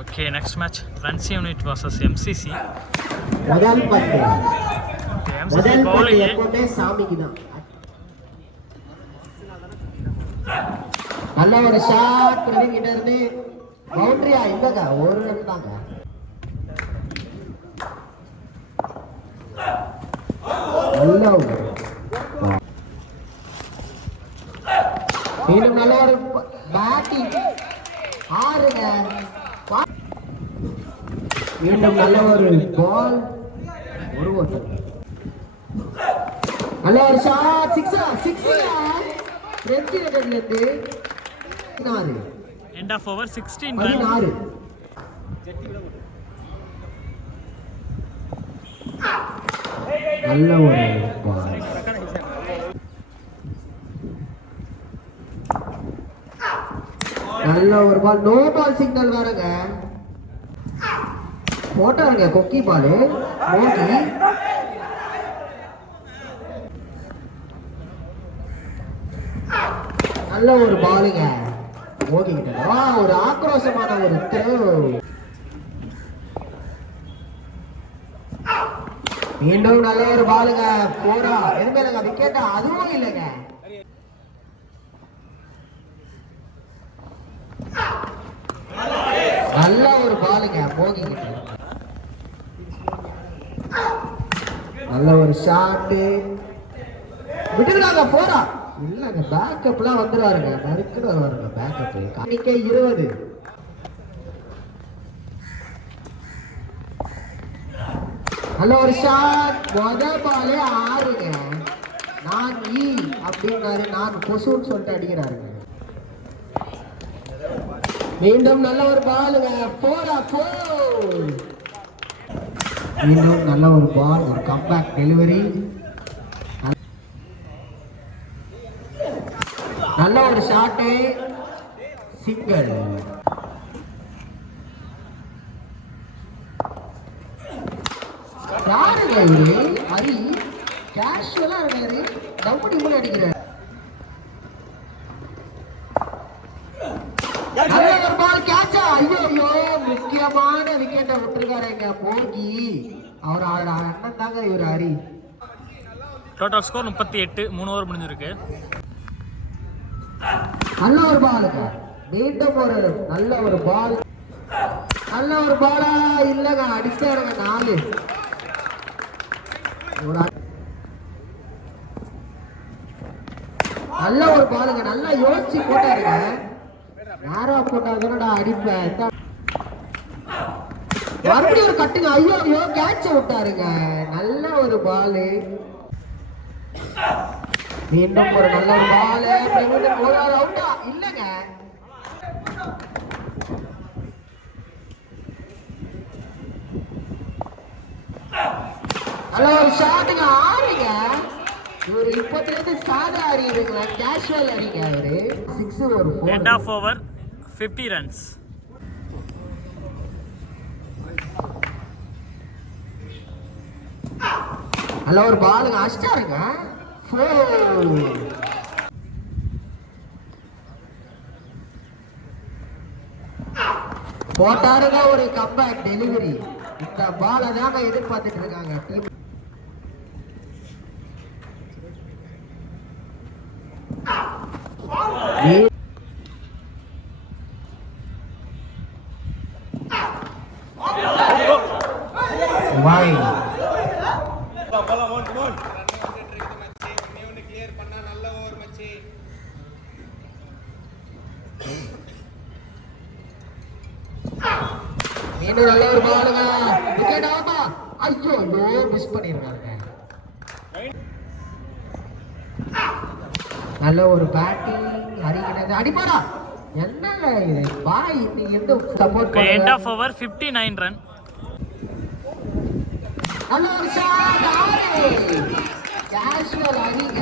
Okay, next match friends unit versus MCC. முதல் பந்து MCC bowling எப்பவுமே சாமிக்கு தான். நல்ல ஒரு ஷாட் பிரவீன் இருந்து பவுண்டரியா இல்லங்க, ஒரு ரன் தாங்க. நல்ல மீண்டும் நல்ல ஒரு பேட்டிங் ஆறுங்க. மீண்டும் நல்ல ஒரு பால், ஒரு ஓட்டம், நல்ல ஒரு ஷாட், சிக்ஸ் ரெண்டு ரெட்ல இருந்து 16 எண்ட் ஆஃப் ஓவர் 16 16. நல்ல ஒரு பால், நல்ல ஒரு பால், நோ பால் சிக்னல் வேறங்க போட்டாருங்க. கொக்கி பால் மோகி, நல்ல ஒரு பாலுங்க மோகி கிட்ட. ஒரு ஆக்ரோஷமான ஒரு த்ரோ. மீண்டும் நல்ல ஒரு பாலுங்க. போரா எதுவுமே இல்லைங்க, விக்கெட்டா அதுவும் இல்லைங்க. நல்ல ஒரு பாலுங்க மோகி கிட்ட. நல்ல ஒரு ஷாட்டு விட்டுருக்காங்க. போரா இல்லங்க, பேக்கப்லாம் வந்துருவாருங்க, நறுக்குன்னு வருவாருங்க பேக்கப். காணிக்கை 20. நல்ல ஒரு ஷாட், முதல் பாலே 6ங்க. நான் ஈ அப்படின்னாரு, நான் கொசுன்னு சொல்லிட்டு அடிக்கிறாருங்க. மீண்டும் நல்ல ஒரு பாலுங்க. போரா போர். மீண்டும் நல்ல ஒரு பால், ஒரு கம்பேக் டெலிவரி. நல்ல ஒரு ஷாட்டு, சிங்கிள். யாருங்க இவரு? ஹரி கேஷுவலா இருக்காரு, டவுடி மூணு அடிக்கிறாரு. நல்ல ஒரு பால், கேட்சா. ஐயோ முக்கியமான விக்கெட்டை விட்டுருக்காருங்க மோகி. அவரோட அண்ணன் தாங்க இவர் ஹரி. டோட்டல் ஸ்கோர் 38, 3 ஓவர் முடிஞ்சிருக்கு. நல்ல ஒரு பாலுங்க. மீண்டும் ஒரு நல்ல ஒரு பால், நல்ல ஒரு பாலா இல்லங்க, அடிச்சாருங்க 4. நல்ல ஒரு பாலுங்க, நல்லா யோசிச்சு போட்டாருங்க. யாரா போட்டாங்கன்னு அடிப்பேன். மறுபடியும் ஒரு கட்டுங்க. ஐயோ கேட்ச விட்டாருங்க. நல்ல ஒரு பாலு. மீண்டும் ஒரு நல்ல ஒரு பாலு. அவுட்டா இல்லங்க. நல்ல ஒரு ஷாட்டுங்க. 6ங்க. இவரு இப்பத்துல இருந்து சாதா அடிக்கிறீங்களா, கேஷுவல் அடிங்க அவரு. 6 ஒரு 4. End of over 50 runs. நல்ல ஒரு பாலுங்க, அஷ்டாருங்க. 4. போட்டாருங்க ஒரு கம்பேக் டெலிவரி. இந்த பாலை தாங்க எதிர்பார்த்துட்டு இருக்காங்க டீம். மீண்டும் நல்ல ஒரு பாலுங்க. விக்கெட் ஆமா. ஐயோ மிஸ் பண்ணிருக்காங்க. நல்ல ஒரு பேட்டிங் ஹரிகிட்ட. அடிப்பாரா என்னங்க இது பாய், நீங்க எந்த சப்போர்ட் பண்ணுங்க. End of over 59 run. நல்ல ஒரு ஷாட், 6. கேஷுவல் அடிங்க,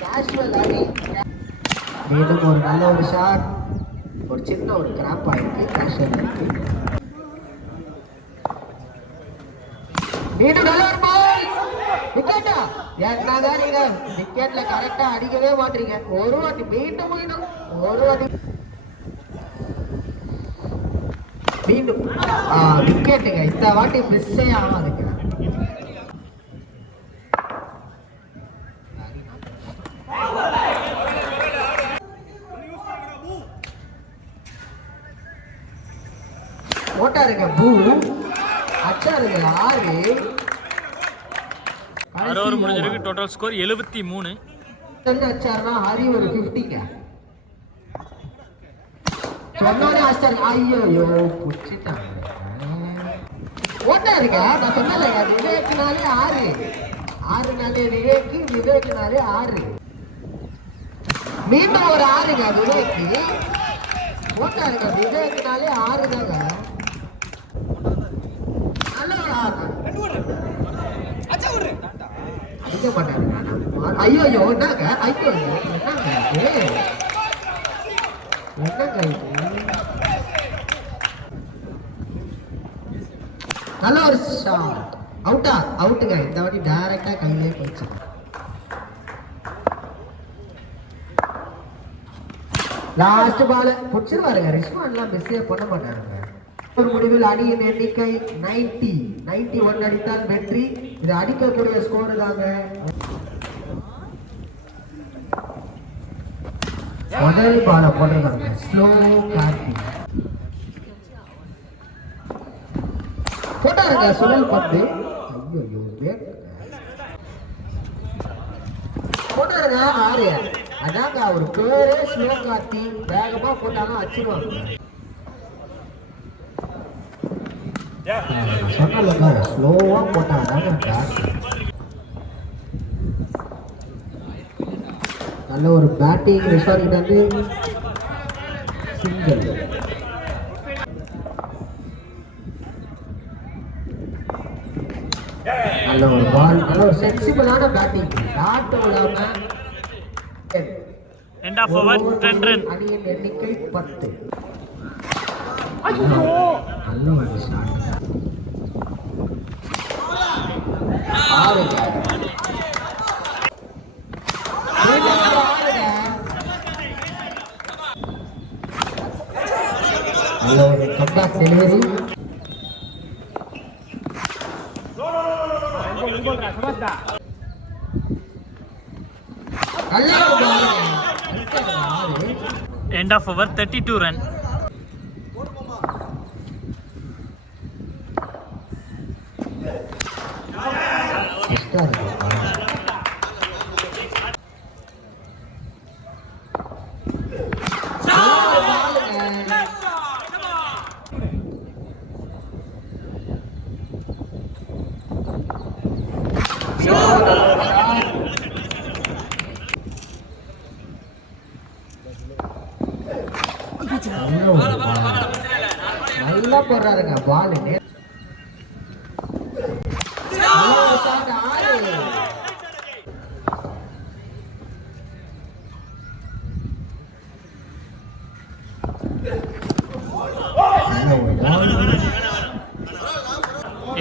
கேஷுவல் அடி. மீண்டும் ஒரு நல்ல ஒரு ஷாட், ஒரு சின்ன ஒரு கிராப் ஆயிருக்கு கேஷுவல் இருக்கு. மீண்டும் நல்ல ஒரு பால், விக்கெட்டா. என்னங்க நீங்க விக்கெட்ல கரெக்டா அடிக்கவே மாட்டீங்க. ஒரு வாட்டி மீண்டும் ஒரு வாட்டி மீண்டும் விக்கெட்டுங்க. இந்த வாட்டி மிஸ்ஸே ஆகாதுங்க. போட்டாருங்க பூ, அச்சாருங்க 6. 6 ஓவர் முடிஞ்சிருக்கு. Total score 73. அச்சாருனா ஹரி ஒரு 50ங்க. சொன்னோடனே அச்சாரு. ஐயோ புடிச்சிட்டாங்க. ஓட்டாருங்க. நான் சொன்னேன் விவேக்னாலே 6. 6னாலே விவேக்னாலே 6. மீண்டும் ஒரு 6ங்க விவேக்கு. போட்டாருங்க விவேக்னாலே 6 தாங்க. அடிக்க மாட்டாங்க. ஐயோ என்னங்க? ஐயோ என்னங்க நல்ல ஒரு ஷாட். அவுட்டுங்க. இந்த வாட்டி டைரக்டா கையிலே போயிடுச்சு. Last ball புடிச்சிருவாருங்க. ரிஷ்வான்லாம் மிஸ்ஸே பண்ண மாட்டாருங்க. ஒரு முடிவில் அணியின் எண்ணிக்கை 91 அடித்தால் வெற்றி. இது அடிக்கக்கூடிய ஸ்கோர் தாங்க. முதல் பால போடுறாங்க. ஸ்லோ கார்த்தி போட்டாருங்க. சுழல் பந்து. ஐயோ போட்டாருங்க 6. அதாங்க அவர் பேரே ஸ்லோ கார்த்தி. வேகமா போட்டாலும் அச்சிருவாங்க. சொன்னாங்க ஸ்லோவா போட்டாங்க. நல்ல ஒரு பேட்டிங். ரிஷாட் வந்து சிங்கிள். நல்ல ஒரு பால். நல்ல ஒரு சென்சிபிளான பேட்டிங். டாட் விடாம. End of over 10 run. அணியின் எண்ணிக்கை 10. நல்ல ஒரு ஷாட். 6. நல்ல ஒரு comeback delivery. End of over 32 run. நல்லா போடுறாருங்க பால்.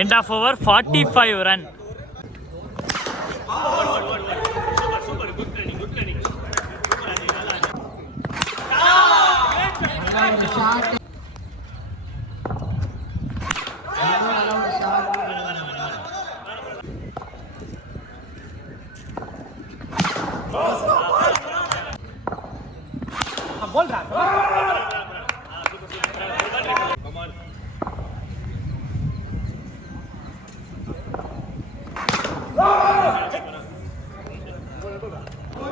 End of over 45 run. बोल रहा था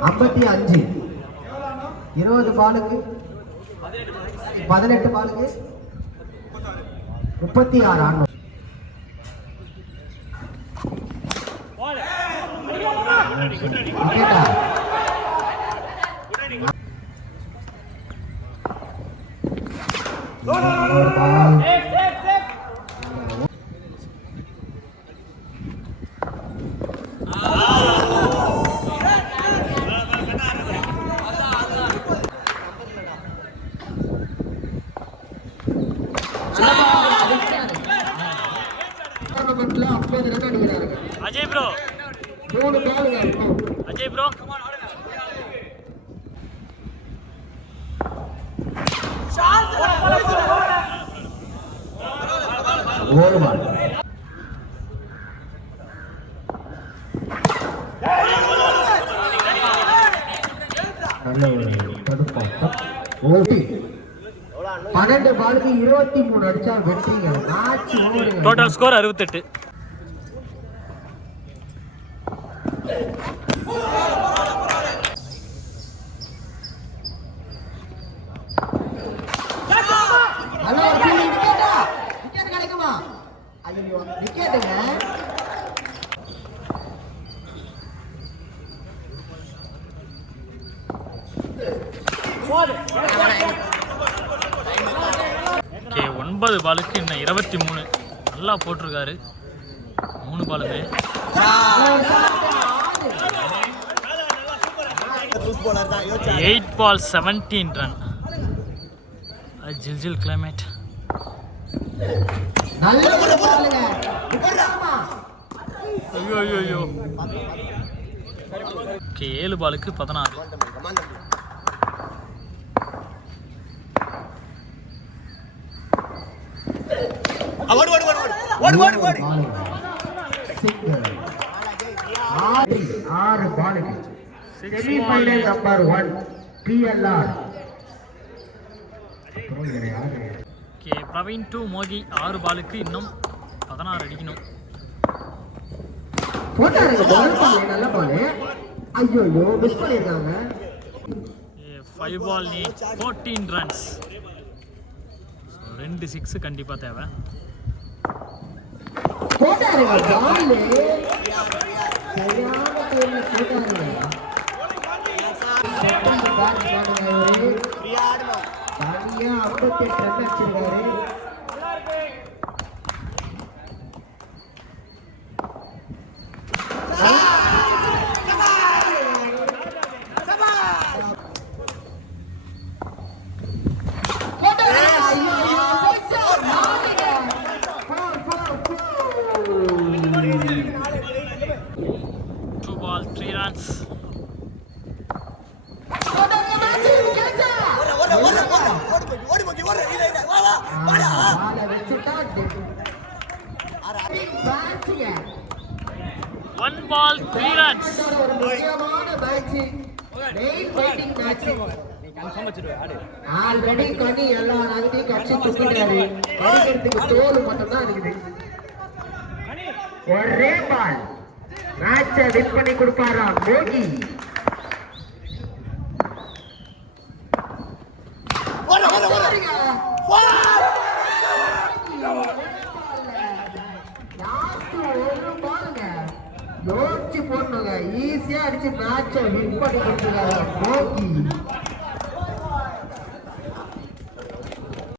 ஐம்பத்தி 20 பாலுக்கு 18 பாலுக்கு 36 ஆன். விக்கெட்டா? ஒரு பால். Ajay bro. 3 பாலுங்க. Ajay bro. ஒரு பால். நல்ல ஒரு தடுப்பாட்டம். 12 பாலுக்கு 23 அடிச்சா வெற்றிங்க. மேட்ச் ஓடுங்க. Total score 68. நல்ல ஒரு ஃபீல்டிங். விக்கெட்டா? விக்கெட் கிடைக்குமா? ஐயோ விக்கெட்டுங்க. ஓகே 9 பாலுக்கு இன்னும் 23. நல்லா போட்டிருக்காரு 3 பாலுமே. 8 பால் 17 ரன். ஜில் ஜில் கிளைமேட். நல்ல ஒரு பாலுங்க. விக்கெட்டாமா? ஐயோ ஐயோ ஐயோ. ஓகே 7 பாலுக்கு 16. ஆறு பாலுக்கு semifinal number 1 PLR. Okay Praveen to Mogi 6 பாலுக்கு இன்னும் 16 அடிக்கணும். போட்டாருங்க பால். பால் நல்ல பால். ஐயோ ஐயோ மிஸ் பண்ணிருக்காங்க. 5 பால் நீ 14 ரன்ஸ். 2 6 கண்டிப்பா தேவை. போட்டாருங்க பால். சரியான கோல் போட்டாருங்க. செகண்ட் பேட் போடுறாரு. தனியா 58 ரன் அடிச்சிருக்காரு. One ball, 3 runs. ஆல்ரெடி கனி எல்லா நகத்தையும் கட்சி துப்பிட்டாரு. அடிக்கிறதுக்கு தோல் மட்டும் தான் இருக்குது. ஒரே பால் மேட்சை வின் பண்ணி கொடுப்பாரா மோகி. யோசிச்சு போடணுங்க. ஈஸியா அடிச்சு மேட்சை வின் பண்ணி கொடுத்துருக்காரு மோகி.